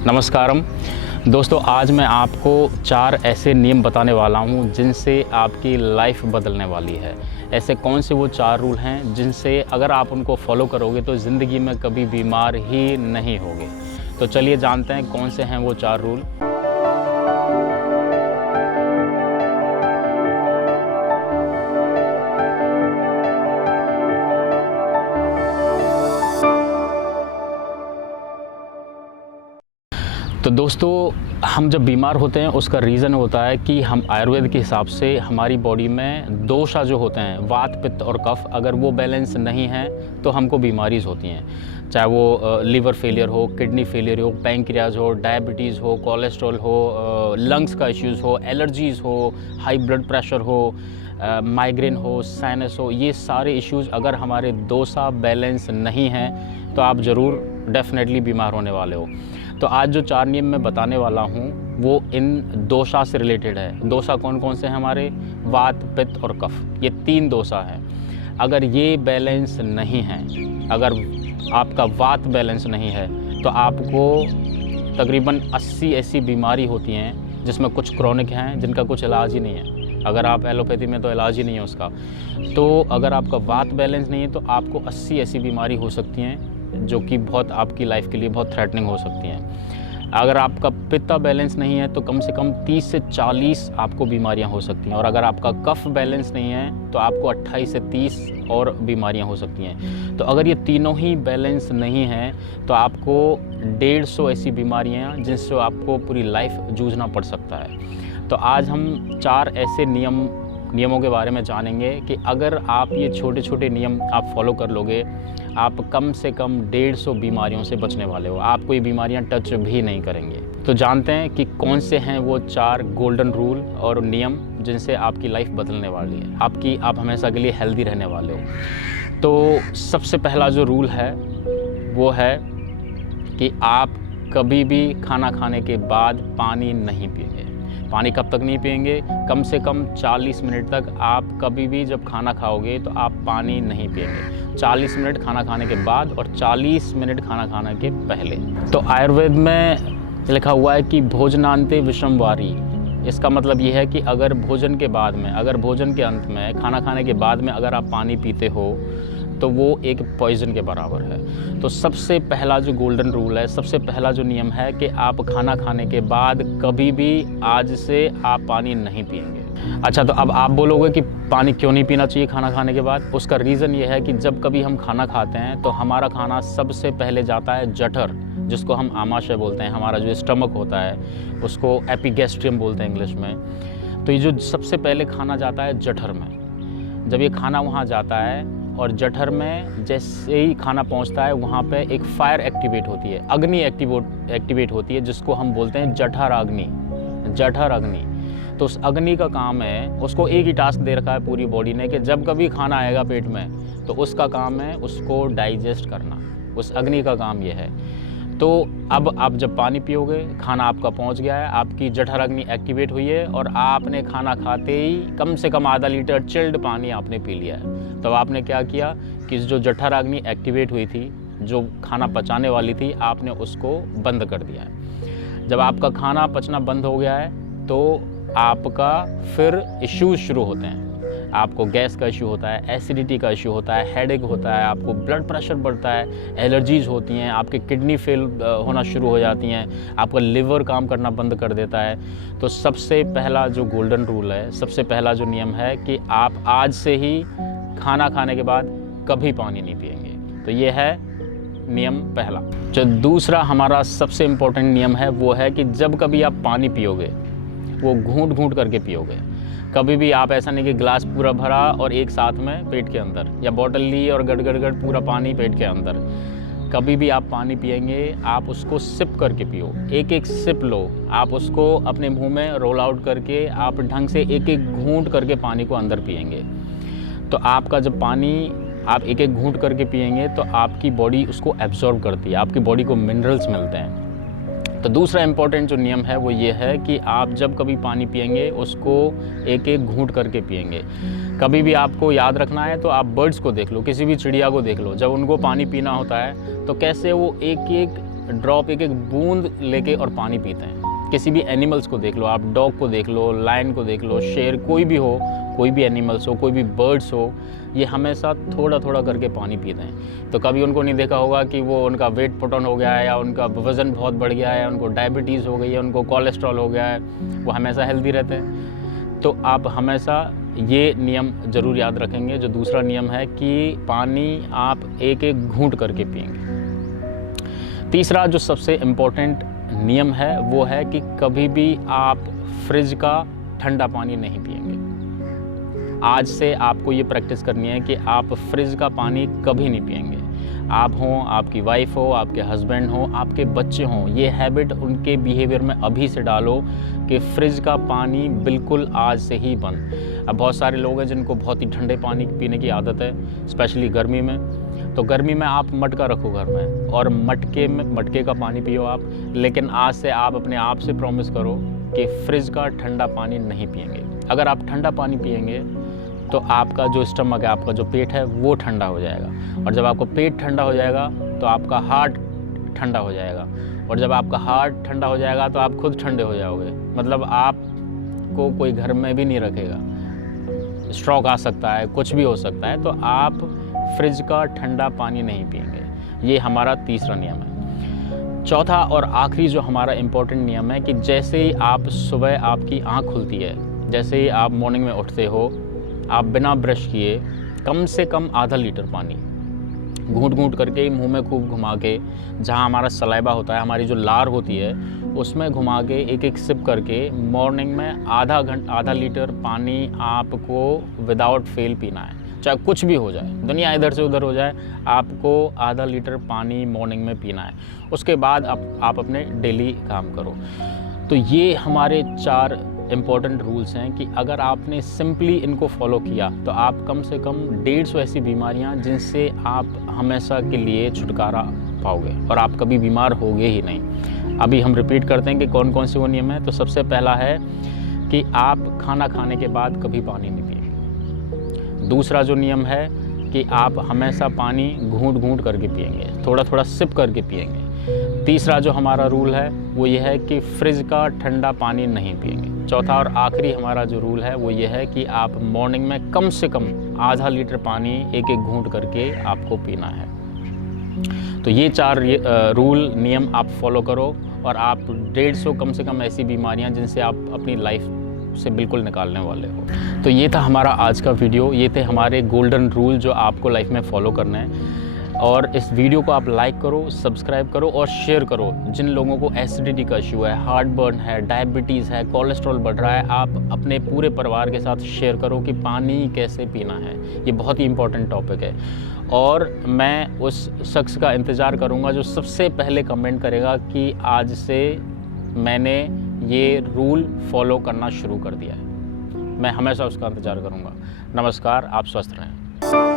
नमस्कारम दोस्तों, आज मैं आपको 4 ऐसे नियम बताने वाला हूं जिनसे आपकी लाइफ बदलने वाली है। ऐसे कौन से वो 4 रूल हैं जिनसे अगर आप उनको फॉलो करोगे तो ज़िंदगी में कभी बीमार ही नहीं होगे। तो चलिए जानते हैं कौन से हैं वो 4 रूल। तो दोस्तों, हम जब बीमार होते हैं उसका रीज़न होता है कि हम आयुर्वेद के हिसाब से हमारी बॉडी में दोषा जो होते हैं, वात, पित्त और कफ, अगर वो बैलेंस नहीं है तो हमको बीमारीज़ होती हैं। चाहे वो लीवर फेलियर हो, किडनी फेलियर हो, पैंक्रियाज हो, डायबिटीज़ हो, कोलेस्ट्रॉल हो, लंग्स का इश्यूज़ हो, एलर्जीज़ हो, हाई ब्लड प्रेशर हो, माइग्रेन हो, साइनस हो, ये सारे इश्यूज़ अगर हमारे दोषा बैलेंस नहीं हैं तो आप ज़रूर डेफिनेटली बीमार होने वाले हो। तो आज जो 4 नियम मैं बताने वाला हूँ वो इन दोषा से रिलेटेड है। दोषा कौन कौन से हैं हमारे? वात, पित्त और कफ, ये 3 दोषा हैं। अगर ये बैलेंस नहीं है, अगर आपका वात बैलेंस नहीं है तो आपको तकरीबन 80 ऐसी बीमारी होती हैं जिसमें कुछ क्रॉनिक हैं जिनका कुछ इलाज ही नहीं है। अगर आप एलोपैथी में तो इलाज ही नहीं है उसका। तो अगर आपका वात बैलेंस नहीं है तो आपको 80 ऐसी बीमारी हो सकती हैं जो कि बहुत आपकी लाइफ के लिए बहुत थ्रेटनिंग हो सकती हैं। अगर आपका पित्ता बैलेंस नहीं है तो कम से कम 30 से 40 आपको बीमारियां हो सकती हैं। और अगर आपका कफ बैलेंस नहीं है तो आपको 28 से 30 और बीमारियां हो सकती हैं। तो अगर ये तीनों ही बैलेंस नहीं हैं तो आपको 150 ऐसी बीमारियां जिनसे आपको पूरी लाइफ जूझना पड़ सकता है। तो आज हम 4 ऐसे नियमों के बारे में जानेंगे कि अगर आप ये छोटे छोटे नियम आप फॉलो कर लोगे, आप कम से कम 150 बीमारियों से बचने वाले हो। आपको ये बीमारियां टच भी नहीं करेंगे। तो जानते हैं कि कौन से हैं वो 4 गोल्डन रूल और नियम जिनसे आपकी लाइफ बदलने वाली है, आप हमेशा के लिए हेल्दी रहने वाले हो। तो सबसे पहला जो रूल है वो है कि आप कभी भी खाना खाने के बाद पानी नहीं पिएंगे। पानी कब तक नहीं पिएंगे? कम से कम 40 मिनट तक आप कभी भी जब खाना खाओगे तो आप पानी नहीं पिएंगे। 40 मिनट खाना खाने के बाद और 40 मिनट खाना खाने के पहले। तो आयुर्वेद में लिखा हुआ है कि भोजनांते विषम वारी। इसका मतलब ये है कि अगर भोजन के बाद में, अगर भोजन के अंत में, खाना खाने के बाद में अगर आप पानी पीते हो तो वो एक पॉइजन के बराबर है। तो सबसे पहला जो गोल्डन रूल है, सबसे पहला जो नियम है कि आप खाना खाने के बाद कभी भी आज से आप पानी नहीं पिएंगे। अच्छा, तो अब आप बोलोगे कि पानी क्यों नहीं पीना चाहिए खाना खाने के बाद? उसका रीज़न ये है कि जब कभी हम खाना खाते हैं तो हमारा खाना सबसे पहले जाता है जठर, जिसको हम आमाशय बोलते हैं। हमारा जो स्टमक होता है उसको एपिगैस्ट्रियम बोलते हैं इंग्लिश में। तो ये जो सबसे पहले खाना जाता है जठर में। जब ये खाना वहाँ जाता है और जठर में जैसे ही खाना पहुंचता है वहाँ पे एक फायर एक्टिवेट होती है, अग्नि एक्टिवेट होती है, जिसको हम बोलते हैं जठर अग्नि। जठर अग्नि, तो उस अग्नि का काम है, उसको एक ही टास्क दे रखा है पूरी बॉडी ने कि जब कभी खाना आएगा पेट में तो उसका काम है उसको डाइजेस्ट करना। उस अग्नि का काम ये है। तो अब आप जब पानी पियोगे, खाना आपका पहुंच गया है, आपकी जठर अग्नि एक्टिवेट हुई है और आपने खाना खाते ही कम से कम आधा लीटर चिल्ड पानी आपने पी लिया है। तो आपने क्या किया कि जो जठर अग्नि एक्टिवेट हुई थी, जो खाना पचाने वाली थी, आपने उसको बंद कर दिया है। जब आपका खाना पचना बंद हो गया है तो आपका फिर इश्यूज शुरू होते हैं। आपको गैस का इशू होता है, एसिडिटी का इशू होता है, हेडेक होता है, आपको ब्लड प्रेशर बढ़ता है, एलर्जीज़ होती हैं, आपके किडनी फेल होना शुरू हो जाती हैं, आपका लिवर काम करना बंद कर देता है। तो सबसे पहला जो गोल्डन रूल है, सबसे पहला जो नियम है कि आप आज से ही खाना खाने के बाद कभी पानी नहीं पिएंगे। तो ये है नियम पहला। जो दूसरा हमारा सबसे इम्पोर्टेंट नियम है वो है कि जब कभी आप पानी पियोगे वो घूंट घूंट करके पियोगे। कभी भी आप ऐसा नहीं कि गिलास पूरा भरा और एक साथ में पेट के अंदर, या बोतल ली और गड़ गड़ गड़ पूरा पानी पेट के अंदर। कभी भी आप पानी पिएंगे आप उसको सिप करके पियो, एक एक सिप लो। आप उसको अपने मुंह में रोल आउट करके आप ढंग से एक एक घूंट करके पानी को अंदर पिएंगे। तो आपका जब पानी आप एक एक घूंट करके पिएंगे तो आपकी बॉडी उसको एब्जॉर्ब करती है, आपकी बॉडी को मिनरल्स मिलते हैं। तो दूसरा इम्पॉर्टेंट जो नियम है वो ये है कि आप जब कभी पानी पिएंगे उसको एक एक घूंट करके पिएंगे। कभी भी आपको याद रखना है तो आप बर्ड्स को देख लो, किसी भी चिड़िया को देख लो, जब उनको पानी पीना होता है तो कैसे वो एक एक ड्रॉप, एक एक बूंद लेके और पानी पीते हैं। किसी भी एनिमल्स को देख लो, आप डॉग को देख लो, लायन को देख लो, शेर, कोई भी हो, कोई भी एनिमल्स हो, कोई भी बर्ड्स हो, ये हमेशा थोड़ा थोड़ा करके पानी पीते हैं। तो कभी उनको नहीं देखा होगा कि वो उनका वेट पुट ऑन हो गया है, या उनका वज़न बहुत बढ़ गया है, उनको डायबिटीज़ हो गई है, उनको कोलेस्ट्रॉल हो गया है, वो हमेशा हेल्दी रहते हैं। तो आप हमेशा ये नियम ज़रूर याद रखेंगे। जो दूसरा नियम है कि पानी आप एक एक घूंट करके पिएंगे। तीसरा जो सबसे इम्पोर्टेंट नियम है वो है कि कभी भी आप फ्रिज का ठंडा पानी नहीं पिएंगे। आज से आपको ये प्रैक्टिस करनी है कि आप फ्रिज का पानी कभी नहीं पिएंगे। आप हों, आपकी वाइफ हो, आपके हस्बैंड हो, आपके बच्चे हों, ये हैबिट उनके बिहेवियर में अभी से डालो कि फ्रिज का पानी बिल्कुल आज से ही बंद। अब बहुत सारे लोग हैं जिनको बहुत ही ठंडे पानी पीने की आदत है, स्पेशली गर्मी में। तो गर्मी में आप मटका रखो घर में और मटके का पानी पियो आप। लेकिन आज से आप अपने आप से प्रॉमिस करो कि फ्रिज का ठंडा पानी नहीं पिएंगे। अगर आप ठंडा पानी पिएंगे तो आपका जो स्टमक है, आपका जो पेट है, वो ठंडा हो जाएगा। और जब आपका पेट ठंडा हो जाएगा तो आपका हार्ट ठंडा हो जाएगा। और जब आपका हार्ट ठंडा हो जाएगा तो आप खुद ठंडे हो जाओगे। मतलब आपको कोई घर में भी नहीं रखेगा, स्ट्रोक आ सकता है, कुछ भी हो सकता है। तो आप फ्रिज का ठंडा पानी नहीं पिएंगे। ये हमारा तीसरा नियम है। चौथा और आखिरी जो हमारा इम्पोर्टेंट नियम है कि जैसे ही आप सुबह आपकी आँख खुलती है, जैसे ही आप मॉर्निंग में उठते हो, आप बिना ब्रश किए कम से कम आधा लीटर पानी घूंट घूंट करके मुंह में खूब घुमा के, जहाँ हमारा सलाइवा होता है, हमारी जो लार होती है, उसमें घुमा के एक एक सिप करके मॉर्निंग में आधा लीटर पानी आपको विदाउट फेल पीना है। चाहे कुछ भी हो जाए, दुनिया इधर से उधर हो जाए, आपको आधा लीटर पानी मॉर्निंग में पीना है। उसके बाद आप अपने डेली काम करो। तो ये हमारे 4 इम्पॉर्टेंट रूल्स हैं कि अगर आपने सिंपली इनको फॉलो किया तो आप कम से कम 150 ऐसी बीमारियां जिनसे आप हमेशा के लिए छुटकारा पाओगे और आप कभी बीमार होगे ही नहीं। अभी हम रिपीट करते हैं कि कौन कौन से वो नियम हैं। तो सबसे पहला है कि आप खाना खाने के बाद कभी पानी नहीं पिएंगे। दूसरा जो नियम है कि आप हमेशा पानी घूंट घूंट करके पिएंगे, थोड़ा थोड़ा सिप करके पिएंगे। तीसरा जो हमारा रूल है वो ये है कि फ्रिज का ठंडा पानी नहीं पिएंगे। चौथा और आखिरी हमारा जो रूल है वो ये है कि आप मॉर्निंग में कम से कम आधा लीटर पानी एक एक घूंट करके आपको पीना है। तो ये 4 रूल नियम आप फॉलो करो और आप 150 कम से कम ऐसी बीमारियां जिनसे आप अपनी लाइफ से बिल्कुल निकालने वाले हो। तो ये था हमारा आज का वीडियो। ये थे हमारे गोल्डन रूल जो आपको लाइफ में फॉलो करना है। और इस वीडियो को आप लाइक करो, सब्सक्राइब करो और शेयर करो। जिन लोगों को एसिडिटी का इशू है, हार्ट बर्न है, डायबिटीज़ है, कोलेस्ट्रॉल बढ़ रहा है, आप अपने पूरे परिवार के साथ शेयर करो कि पानी कैसे पीना है। ये बहुत ही इंपॉर्टेंट टॉपिक है। और मैं उस शख्स का इंतज़ार करूँगा जो सबसे पहले कमेंट करेगा कि आज से मैंने ये रूल फॉलो करना शुरू कर दिया है। मैं हमेशा उसका इंतज़ार करूँगा। नमस्कार, आप स्वस्थ रहें।